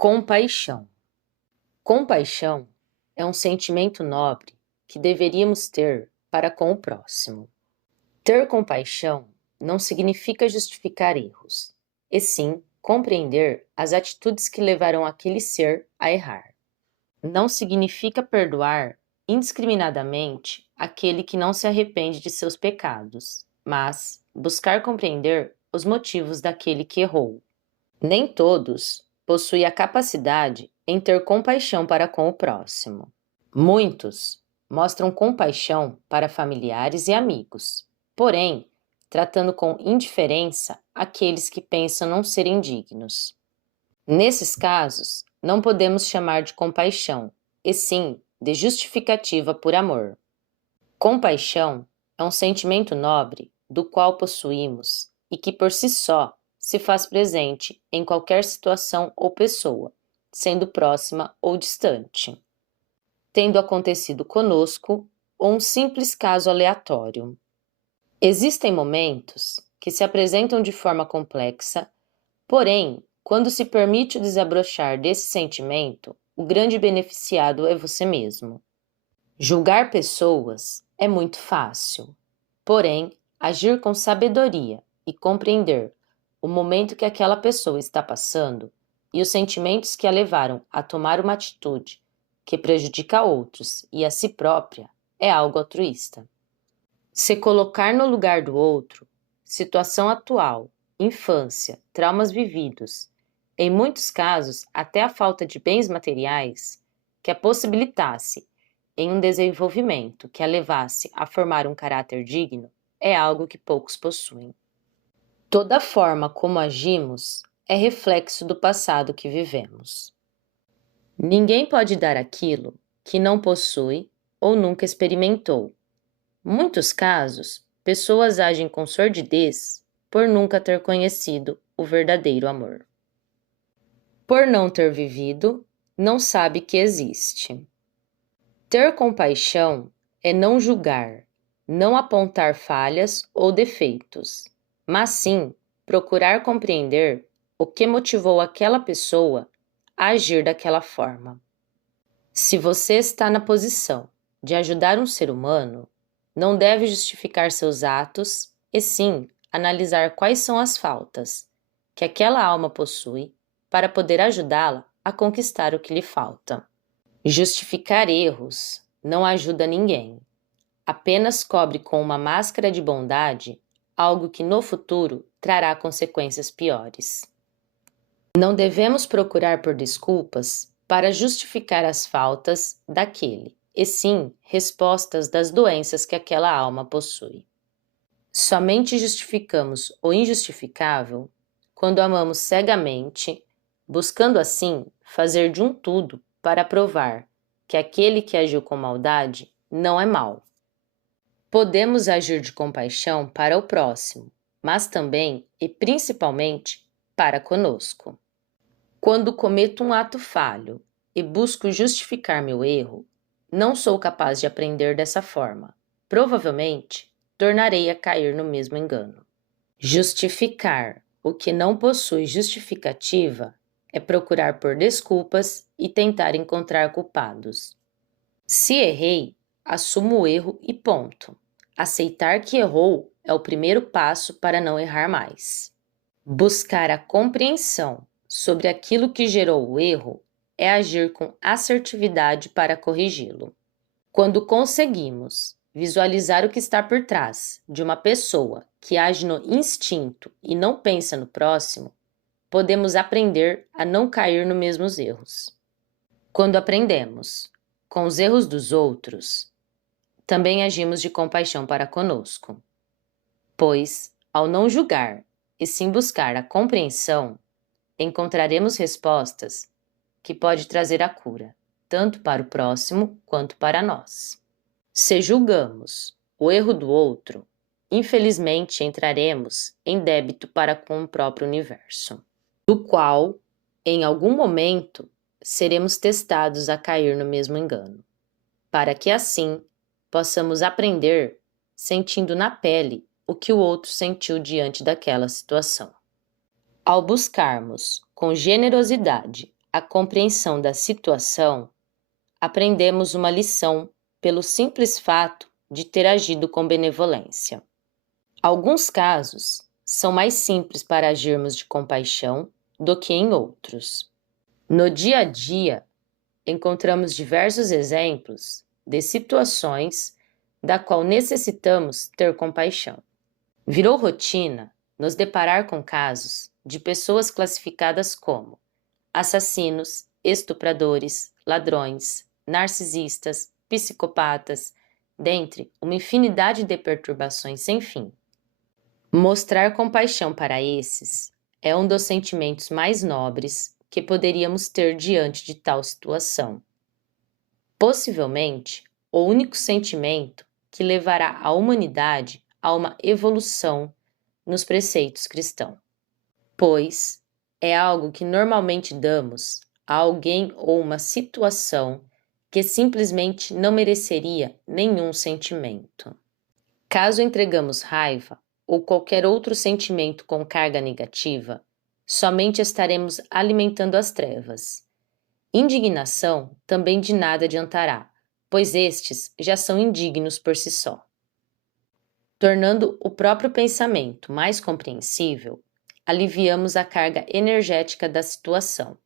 Compaixão. Compaixão é um sentimento nobre que deveríamos ter para com o próximo. Ter compaixão não significa justificar erros, e sim compreender as atitudes que levaram aquele ser a errar. Não significa perdoar indiscriminadamente aquele que não se arrepende de seus pecados, mas buscar compreender os motivos daquele que errou. Nem todos possuem a capacidade em ter compaixão para com o próximo. Muitos mostram compaixão para familiares e amigos, porém, tratando com indiferença aqueles que pensam não serem dignos. Nesses casos, não podemos chamar de compaixão, e sim de justificativa por amor. Compaixão é um sentimento nobre do qual possuímos e que por si só se faz presente em qualquer situação ou pessoa, sendo próxima ou distante, tendo acontecido conosco ou um simples caso aleatório. Existem momentos que se apresentam de forma complexa, porém, quando se permite o desabrochar desse sentimento, o grande beneficiado é você mesmo. Julgar pessoas é muito fácil, porém, agir com sabedoria e compreender o momento que aquela pessoa está passando e os sentimentos que a levaram a tomar uma atitude que prejudica a outros e a si própria é algo altruísta. Se colocar no lugar do outro, situação atual, infância, traumas vividos, em muitos casos até a falta de bens materiais, que a possibilitasse em um desenvolvimento que a levasse a formar um caráter digno, é algo que poucos possuem. Toda forma como agimos é reflexo do passado que vivemos. Ninguém pode dar aquilo que não possui ou nunca experimentou. Muitos casos, pessoas agem com sordidez por nunca ter conhecido o verdadeiro amor. Por não ter vivido, não sabe que existe. Ter compaixão é não julgar, não apontar falhas ou defeitos, mas sim procurar compreender o que motivou aquela pessoa a agir daquela forma. Se você está na posição de ajudar um ser humano, não deve justificar seus atos, e sim analisar quais são as faltas que aquela alma possui para poder ajudá-la a conquistar o que lhe falta. Justificar erros não ajuda ninguém. Apenas cobre com uma máscara de bondade algo que no futuro trará consequências piores. Não devemos procurar por desculpas para justificar as faltas daquele, e sim respostas das doenças que aquela alma possui. Somente justificamos o injustificável quando amamos cegamente, buscando assim fazer de um tudo para provar que aquele que agiu com maldade não é mau. Podemos agir de compaixão para o próximo, mas também e principalmente para conosco. Quando cometo um ato falho e busco justificar meu erro, não sou capaz de aprender dessa forma. Provavelmente, tornarei a cair no mesmo engano. Justificar o que não possui justificativa é procurar por desculpas e tentar encontrar culpados. Se errei, assumo o erro e ponto. Aceitar que errou é o primeiro passo para não errar mais. Buscar a compreensão sobre aquilo que gerou o erro é agir com assertividade para corrigi-lo. Quando conseguimos visualizar o que está por trás de uma pessoa que age no instinto e não pensa no próximo, podemos aprender a não cair nos mesmos erros. Quando aprendemos com os erros dos outros, também agimos de compaixão para conosco, pois, ao não julgar e sim buscar a compreensão, encontraremos respostas que pode trazer a cura, tanto para o próximo quanto para nós. Se julgamos o erro do outro, infelizmente entraremos em débito para com o próprio universo, do qual, em algum momento, seremos testados a cair no mesmo engano, para que assim possamos aprender sentindo na pele o que o outro sentiu diante daquela situação. Ao buscarmos, com generosidade, a compreensão da situação, aprendemos uma lição pelo simples fato de ter agido com benevolência. Alguns casos são mais simples para agirmos de compaixão do que em outros. No dia a dia, encontramos diversos exemplos de situações da qual necessitamos ter compaixão. Virou rotina nos deparar com casos de pessoas classificadas como assassinos, estupradores, ladrões, narcisistas, psicopatas, dentre uma infinidade de perturbações sem fim. Mostrar compaixão para esses é um dos sentimentos mais nobres que poderíamos ter diante de tal situação. Possivelmente, o único sentimento que levará a humanidade a uma evolução nos preceitos cristãos, pois é algo que normalmente damos a alguém ou uma situação que simplesmente não mereceria nenhum sentimento. Caso entregamos raiva ou qualquer outro sentimento com carga negativa, somente estaremos alimentando as trevas. Indignação também de nada adiantará, pois estes já são indignos por si só. Tornando o próprio pensamento mais compreensível, aliviamos a carga energética da situação,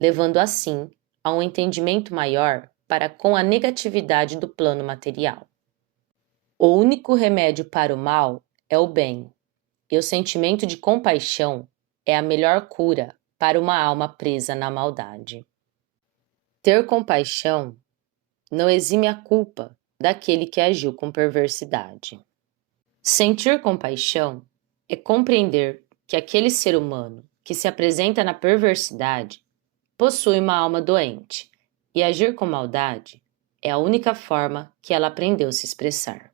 levando assim a um entendimento maior para com a negatividade do plano material. O único remédio para o mal é o bem, e o sentimento de compaixão é a melhor cura para uma alma presa na maldade. Ter compaixão não exime a culpa daquele que agiu com perversidade. Sentir compaixão é compreender que aquele ser humano que se apresenta na perversidade possui uma alma doente e agir com maldade é a única forma que ela aprendeu a se expressar.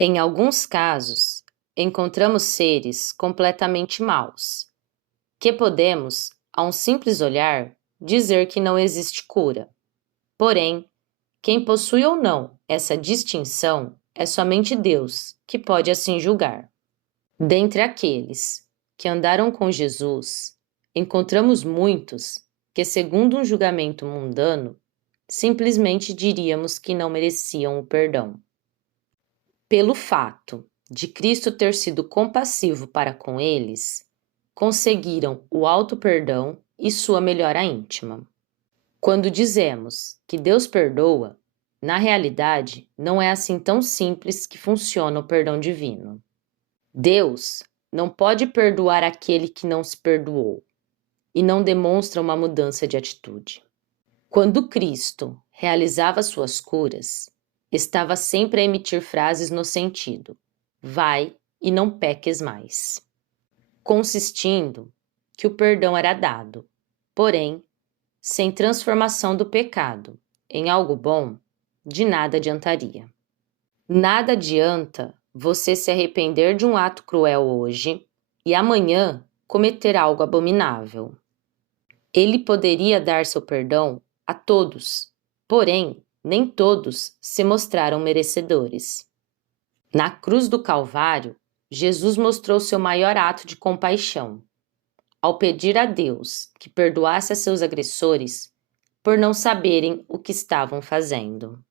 Em alguns casos, encontramos seres completamente maus, que podemos, a um simples olhar, dizer que não existe cura. Porém, quem possui ou não essa distinção é somente Deus, que pode assim julgar. Dentre aqueles que andaram com Jesus, encontramos muitos que, segundo um julgamento mundano, simplesmente diríamos que não mereciam o perdão. Pelo fato de Cristo ter sido compassivo para com eles, conseguiram o auto-perdão e sua melhora íntima. Quando dizemos que Deus perdoa, na realidade não é assim tão simples que funciona o perdão divino. Deus não pode perdoar aquele que não se perdoou e não demonstra uma mudança de atitude. Quando Cristo realizava suas curas, estava sempre a emitir frases no sentido: vai e não peques mais, consistindo que o perdão era dado, porém, sem transformação do pecado em algo bom, de nada adiantaria. Nada adianta você se arrepender de um ato cruel hoje e amanhã cometer algo abominável. Ele poderia dar seu perdão a todos, porém, nem todos se mostraram merecedores. Na cruz do Calvário, Jesus mostrou seu maior ato de compaixão, ao pedir a Deus que perdoasse a seus agressores por não saberem o que estavam fazendo.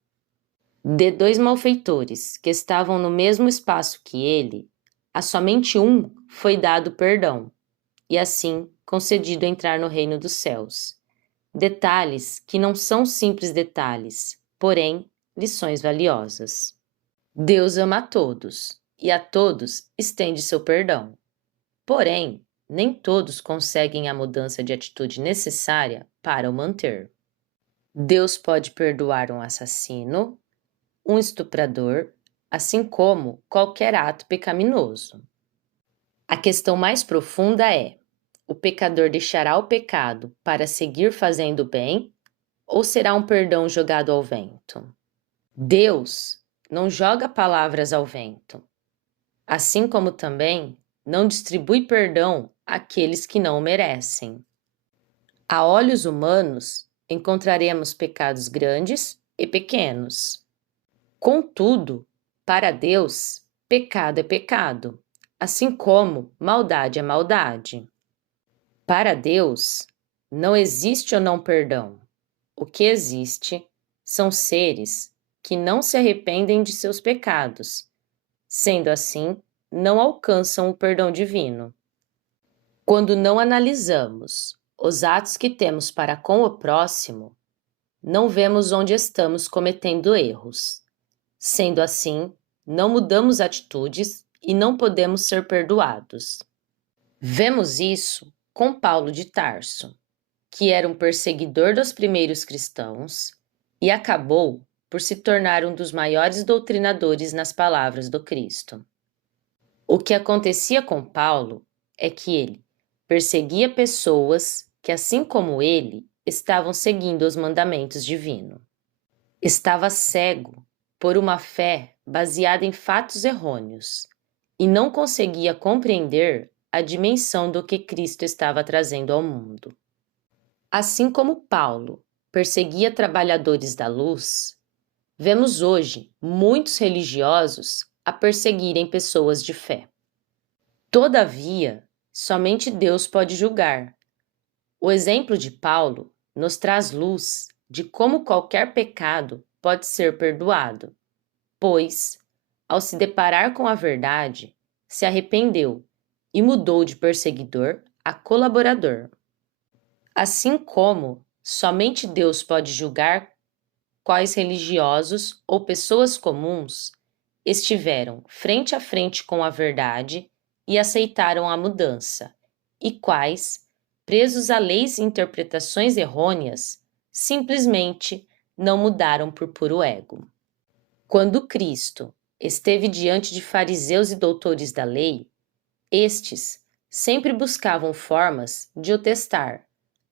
De dois malfeitores que estavam no mesmo espaço que ele, a somente um foi dado perdão, e assim concedido entrar no reino dos céus. Detalhes que não são simples detalhes, porém lições valiosas. Deus ama a todos, e a todos estende seu perdão. Porém, nem todos conseguem a mudança de atitude necessária para o manter. Deus pode perdoar um assassino, um estuprador, assim como qualquer ato pecaminoso. A questão mais profunda é: o pecador deixará o pecado para seguir fazendo bem ou será um perdão jogado ao vento? Deus não joga palavras ao vento, assim como também não distribui perdão àqueles que não o merecem. A olhos humanos, encontraremos pecados grandes e pequenos. Contudo, para Deus, pecado é pecado, assim como maldade é maldade. Para Deus, não existe ou não perdão. O que existe são seres que não se arrependem de seus pecados. Sendo assim, não alcançam o perdão divino. Quando não analisamos os atos que temos para com o próximo, não vemos onde estamos cometendo erros. Sendo assim, não mudamos atitudes e não podemos ser perdoados. Vemos isso com Paulo de Tarso, que era um perseguidor dos primeiros cristãos e acabou por se tornar um dos maiores doutrinadores nas palavras do Cristo. O que acontecia com Paulo é que ele perseguia pessoas que, assim como ele, estavam seguindo os mandamentos divinos. Estava cego por uma fé baseada em fatos errôneos e não conseguia compreender a dimensão do que Cristo estava trazendo ao mundo. Assim como Paulo perseguia trabalhadores da luz, vemos hoje muitos religiosos a perseguirem pessoas de fé. Todavia, somente Deus pode julgar. O exemplo de Paulo nos traz luz de como qualquer pecado pode ser perdoado, pois, ao se deparar com a verdade, se arrependeu e mudou de perseguidor a colaborador. Assim como somente Deus pode julgar quais religiosos ou pessoas comuns estiveram frente a frente com a verdade e aceitaram a mudança, e quais, presos a leis e interpretações errôneas, simplesmente não mudaram por puro ego. Quando Cristo esteve diante de fariseus e doutores da lei, estes sempre buscavam formas de o testar,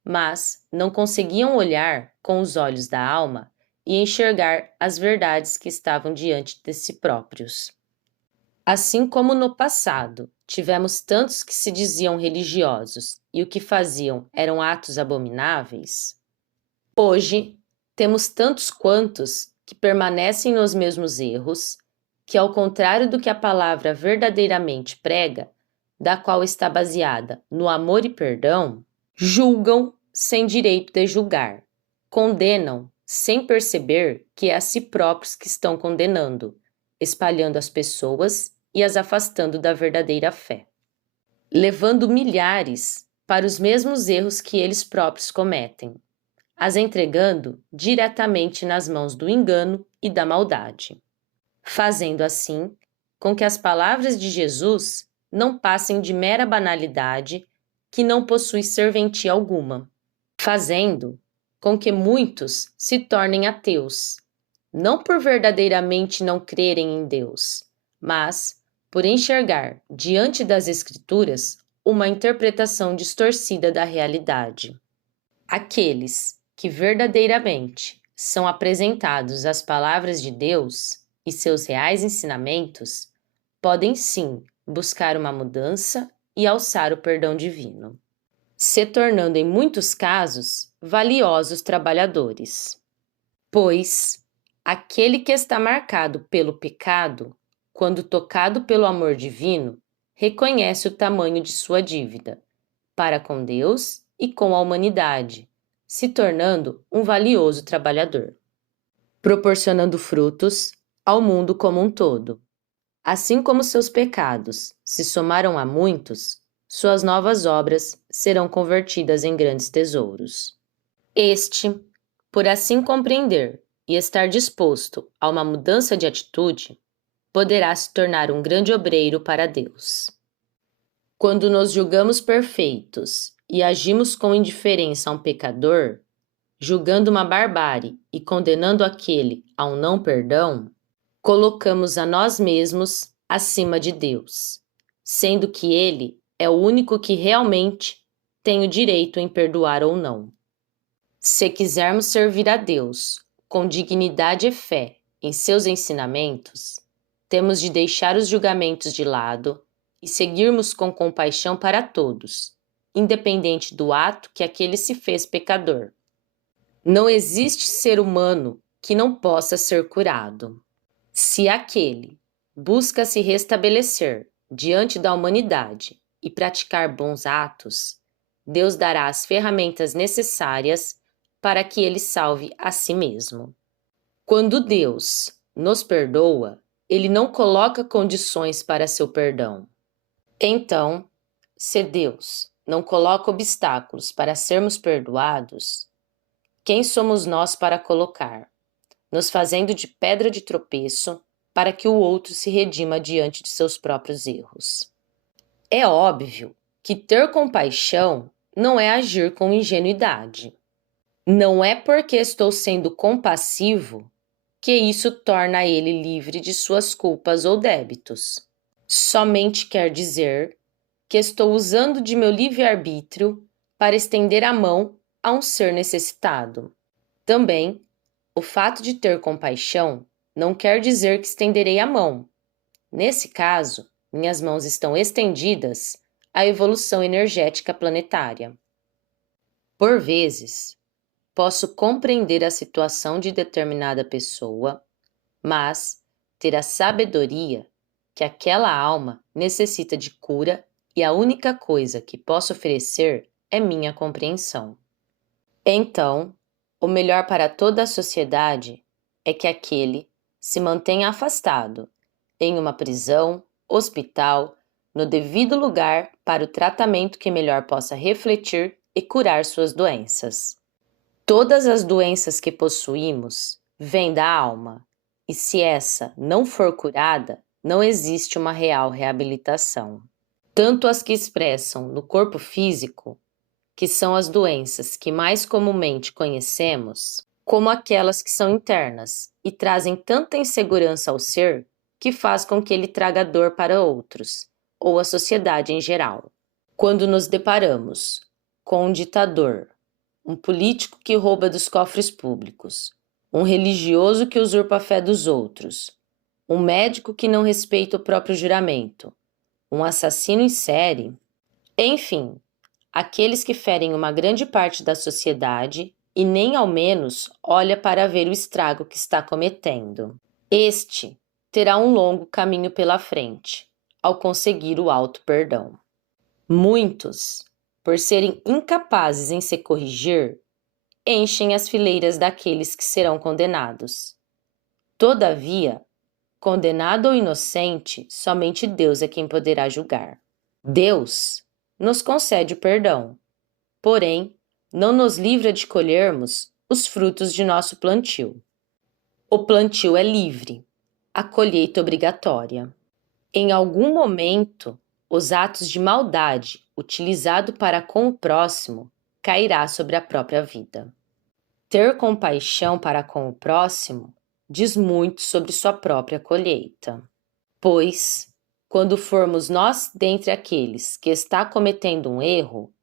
mas não conseguiam olhar com os olhos da alma e enxergar as verdades que estavam diante de si próprios. Assim como no passado tivemos tantos que se diziam religiosos e o que faziam eram atos abomináveis, hoje temos tantos quantos que permanecem nos mesmos erros, que, ao contrário do que a palavra verdadeiramente prega, da qual está baseada no amor e perdão, julgam sem direito de julgar, condenam sem perceber que é a si próprios que estão condenando, espalhando as pessoas e as afastando da verdadeira fé, levando milhares para os mesmos erros que eles próprios cometem, as entregando diretamente nas mãos do engano e da maldade, fazendo assim com que as palavras de Jesus não passem de mera banalidade que não possui serventia alguma, fazendo com que muitos se tornem ateus, não por verdadeiramente não crerem em Deus, mas por enxergar diante das Escrituras uma interpretação distorcida da realidade. Aqueles que verdadeiramente são apresentados às palavras de Deus e seus reais ensinamentos podem sim buscar uma mudança e alçar o perdão divino, se tornando em muitos casos valiosos trabalhadores. Pois aquele que está marcado pelo pecado, quando tocado pelo amor divino, reconhece o tamanho de sua dívida para com Deus e com a humanidade, se tornando um valioso trabalhador, proporcionando frutos ao mundo como um todo. Assim como seus pecados se somaram a muitos, suas novas obras serão convertidas em grandes tesouros. Este, por assim compreender e estar disposto a uma mudança de atitude, poderá se tornar um grande obreiro para Deus. Quando nos julgamos perfeitos e agimos com indiferença a um pecador, julgando uma barbárie e condenando aquele a um não perdão, colocamos a nós mesmos acima de Deus, sendo que Ele é o único que realmente tem o direito em perdoar ou não. Se quisermos servir a Deus com dignidade e fé em seus ensinamentos, temos de deixar os julgamentos de lado e seguirmos com compaixão para todos, independente do ato que aquele se fez pecador. Não existe ser humano que não possa ser curado. Se aquele busca se restabelecer diante da humanidade e praticar bons atos, Deus dará as ferramentas necessárias para que ele salve a si mesmo. Quando Deus nos perdoa, ele não coloca condições para seu perdão. Então, se Deus não coloca obstáculos para sermos perdoados, quem somos nós para colocar, nos fazendo de pedra de tropeço para que o outro se redima diante de seus próprios erros? É óbvio que ter compaixão não é agir com ingenuidade. Não é porque estou sendo compassivo que isso torna ele livre de suas culpas ou débitos. Somente quer dizer que estou usando de meu livre-arbítrio para estender a mão a um ser necessitado. Também, o fato de ter compaixão não quer dizer que estenderei a mão. Nesse caso, minhas mãos estão estendidas à evolução energética planetária. Por vezes, posso compreender a situação de determinada pessoa, mas ter a sabedoria que aquela alma necessita de cura e a única coisa que posso oferecer é minha compreensão. Então, o melhor para toda a sociedade é que aquele se mantenha afastado, em uma prisão, hospital, no devido lugar para o tratamento que melhor possa refletir e curar suas doenças. Todas as doenças que possuímos vêm da alma, e se essa não for curada, não existe uma real reabilitação. Tanto as que expressam no corpo físico, que são as doenças que mais comumente conhecemos, como aquelas que são internas e trazem tanta insegurança ao ser que faz com que ele traga dor para outros, ou a sociedade em geral. Quando nos deparamos com um ditador, um político que rouba dos cofres públicos, um religioso que usurpa a fé dos outros, um médico que não respeita o próprio juramento, um assassino em série, enfim, aqueles que ferem uma grande parte da sociedade e nem ao menos olha para ver o estrago que está cometendo. Este terá um longo caminho pela frente, ao conseguir o auto-perdão. Muitos, por serem incapazes em se corrigir, enchem as fileiras daqueles que serão condenados. Todavia, condenado ou inocente, somente Deus é quem poderá julgar. Deus nos concede o perdão, porém, não nos livra de colhermos os frutos de nosso plantio. O plantio é livre, a colheita obrigatória. Em algum momento, os atos de maldade utilizado para com o próximo cairá sobre a própria vida. Ter compaixão para com o próximo diz muito sobre sua própria colheita. Pois, quando formos nós dentre aqueles que está cometendo um erro,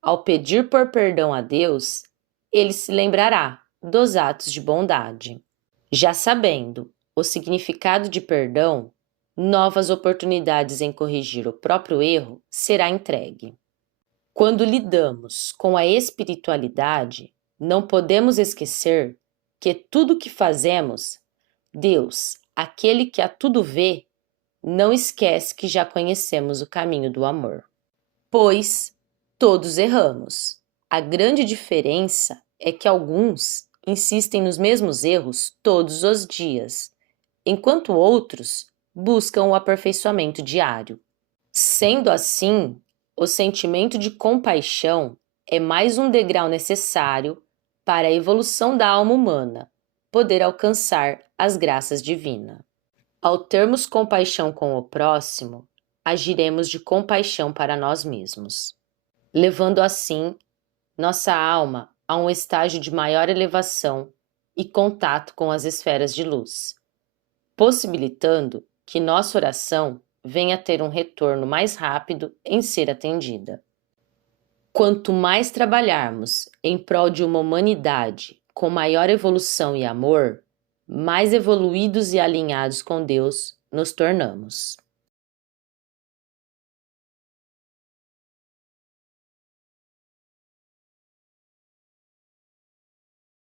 ao pedir por perdão a Deus, ele se lembrará dos atos de bondade. Já sabendo o significado de perdão, novas oportunidades em corrigir o próprio erro será entregue. Quando lidamos com a espiritualidade, não podemos esquecer que tudo que fazemos, Deus, aquele que a tudo vê, não esquece que já conhecemos o caminho do amor. Pois todos erramos. A grande diferença é que alguns insistem nos mesmos erros todos os dias, enquanto outros buscam o aperfeiçoamento diário. Sendo assim, o sentimento de compaixão é mais um degrau necessário para a evolução da alma humana poder alcançar as graças divinas. Ao termos compaixão com o próximo, agiremos de compaixão para nós mesmos, levando assim nossa alma a um estágio de maior elevação e contato com as esferas de luz, possibilitando que nossa oração venha a ter um retorno mais rápido em ser atendida. Quanto mais trabalharmos em prol de uma humanidade com maior evolução e amor, mais evoluídos e alinhados com Deus nos tornamos.